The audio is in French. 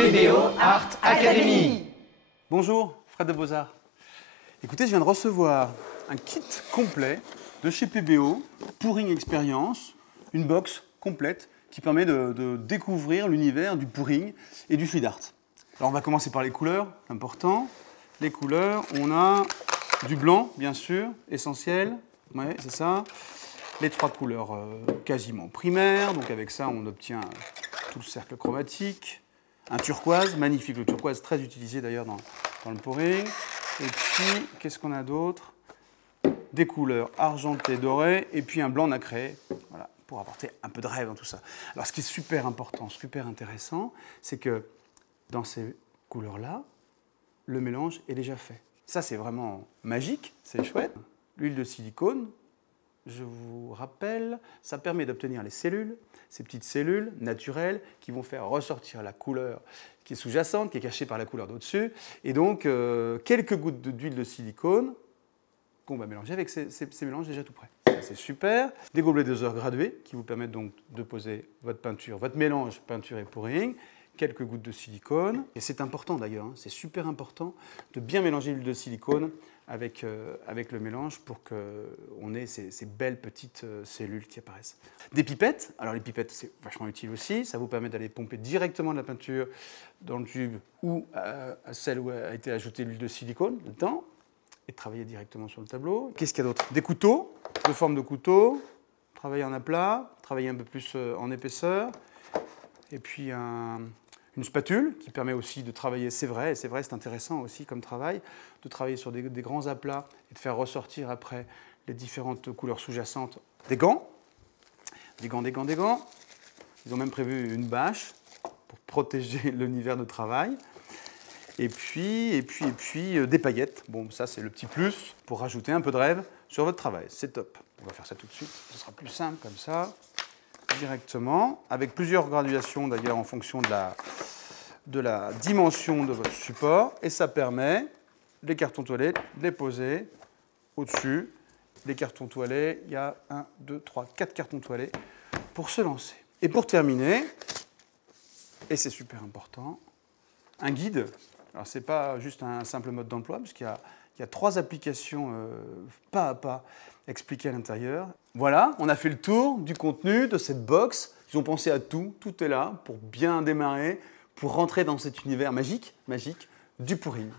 PBO Art Academy. Bonjour, Fred de Beaux-Arts. Écoutez, je viens de recevoir un kit complet de chez PBO, Pouring Experience, une box complète qui permet de découvrir l'univers du pouring et du fluid art. Alors on va commencer par les couleurs, important. Les couleurs, on a du blanc, bien sûr, essentiel, ouais, c'est ça. Les trois couleurs quasiment primaires, donc avec ça on obtient tout le cercle chromatique. Un turquoise, magnifique, le turquoise très utilisé d'ailleurs dans le pouring. Et puis, qu'est-ce qu'on a d'autre? Des couleurs argentées, dorées, et puis un blanc nacré, voilà, pour apporter un peu de rêve dans tout ça. Alors ce qui est super important, super intéressant, c'est que dans ces couleurs-là, le mélange est déjà fait. Ça c'est vraiment magique, c'est chouette. L'huile de silicone, je vous rappelle, ça permet d'obtenir les cellules, ces petites cellules naturelles qui vont faire ressortir la couleur qui est sous-jacente, qui est cachée par la couleur d'au-dessus. Et donc, quelques gouttes d'huile de silicone qu'on va mélanger avec ces mélanges déjà tout prêts. C'est super. Des gobelets doseurs gradués qui vous permettent donc de poser votre peinture, votre mélange peinture et pouring. Quelques gouttes de silicone. Et c'est important d'ailleurs, hein, c'est super important de bien mélanger l'huile de silicone avec le mélange pour qu'on ait ces belles petites cellules qui apparaissent. Des pipettes, alors les pipettes c'est vachement utile aussi, ça vous permet d'aller pomper directement de la peinture dans le tube ou à celle où a été ajoutée l'huile de silicone dedans et de travailler directement sur le tableau. Qu'est-ce qu'il y a d'autre? Des couteaux, de forme de couteau, travailler en aplat, travailler un peu plus en épaisseur, et puis une spatule qui permet aussi de travailler, c'est vrai, c'est intéressant aussi comme travail, de travailler sur des grands aplats et de faire ressortir après les différentes couleurs sous-jacentes. Des gants. Ils ont même prévu une bâche pour protéger l'univers de travail. Et puis des paillettes. Bon, ça c'est le petit plus pour rajouter un peu de rêve sur votre travail. C'est top. On va faire ça tout de suite. Ce sera plus simple comme ça. Directement, avec plusieurs graduations d'ailleurs en fonction de la dimension de votre support. Et ça permet, les cartons toilets, de les poser au-dessus. Les cartons toilets, il y a 1, 2, 3, 4 cartons toilets pour se lancer. Et pour terminer, et c'est super important, un guide. Alors ce n'est pas juste un simple mode d'emploi, puisqu'il y a 3 applications pas à pas expliquées à l'intérieur. Voilà, on a fait le tour du contenu de cette box. Ils ont pensé à tout, tout est là pour bien démarrer, pour rentrer dans cet univers magique du pouring.